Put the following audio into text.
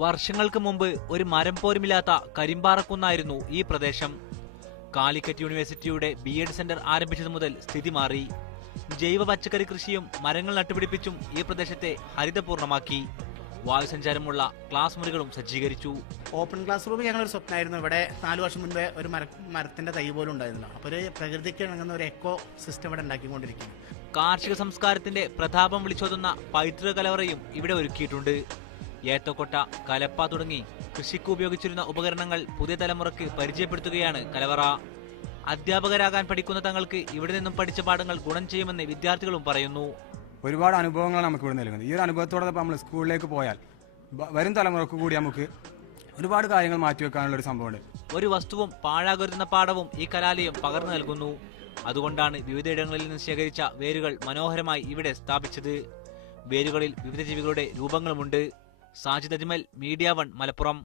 വർഷങ്ങൾക്ക് മുമ്പ് ഒരു മരം പോലുമില്ലാത്ത കരിമ്പാറക്കുന്നായിരുന്നു ഈ പ്രദേശം. കാലിക്കറ്റ് യൂണിവേഴ്സിറ്റിയുടെ ബി.എഡ് സെന്റർ ആരംഭിച്ചതു മുതൽ സ്ഥിതി മാറി. ജൈവ പച്ചക്കറി കൃഷിയും മരങ്ങൾ നട്ടുപിടിപ്പിച്ചും ഈ പ്രദേശത്തെ ഹരിതപൂർണമാക്കി. വായുസഞ്ചാരമുള്ള ക്ലാസ് മുറികളും സജ്ജീകരിച്ചു. ഓപ്പൺ ക്ലാസ് റൂം ഞങ്ങളൊരു സ്വപ്നമായിരുന്നു. ഇവിടെ 4 വർഷം മുൻപേ ഒരു മരത്തിന്റെ തൈ പോലും ഉണ്ടായിരുന്നില്ല. അപ്പോൾ ഒരു പ്രകൃതിക്ക് ഇണങ്ങുന്ന ഒരു എക്കോ സിസ്റ്റം ഇവിടെ ഉണ്ടാക്കിക്കൊണ്ടിരിക്കുന്നു. കാർഷിക സംസ്കാരത്തിന്റെ പ്രതാപം വിളിച്ചോതുന്ന പൈതൃക കലവറയും ഇവിടെ ഒരുക്കിയിട്ടുണ്ട്. ഏത്തക്കൊട്ട, കലപ്പ തുടങ്ങി കൃഷിക്ക് ഉപയോഗിച്ചിരുന്ന ഉപകരണങ്ങൾ പുതിയ തലമുറയ്ക്ക് പരിചയപ്പെടുത്തുകയാണ് കലവറ. അധ്യാപകരാകാൻ പഠിക്കുന്ന തങ്ങൾക്ക് ഇവിടെ നിന്നും പഠിച്ച പാഠങ്ങൾ ഗുണം ചെയ്യുമെന്ന് വിദ്യാർത്ഥികളും പറയുന്നു. ഒരുപാട് അനുഭവങ്ങൾ നമുക്ക് ഇവിടെ നൽകുന്നത്. ഈ ഒരു അനുഭവത്തോടൊപ്പം നമ്മൾ സ്കൂളിലേക്ക് പോയാൽ വരും തലമുറക്ക് കൂടി നമുക്ക് ഒരുപാട് കാര്യങ്ങൾ മാറ്റിവെക്കാനുള്ള ഒരു സംഭവമുണ്ട്. ഒരു വസ്തുവും പാഴാകരുതെന്ന പാഠവും ഈ കലാലയം പകർന്നു നൽകുന്നു. അതുകൊണ്ടാണ് വിവിധയിടങ്ങളിൽ നിന്ന് ശേഖരിച്ച വേരുകൾ മനോഹരമായി ഇവിടെ സ്ഥാപിച്ചത്. വേരുകളിൽ വിവിധ ജീവികളുടെ രൂപങ്ങളുമുണ്ട്. സാജിദ് അജ്മൽ, മീഡിയ 1, മലപ്പുറം.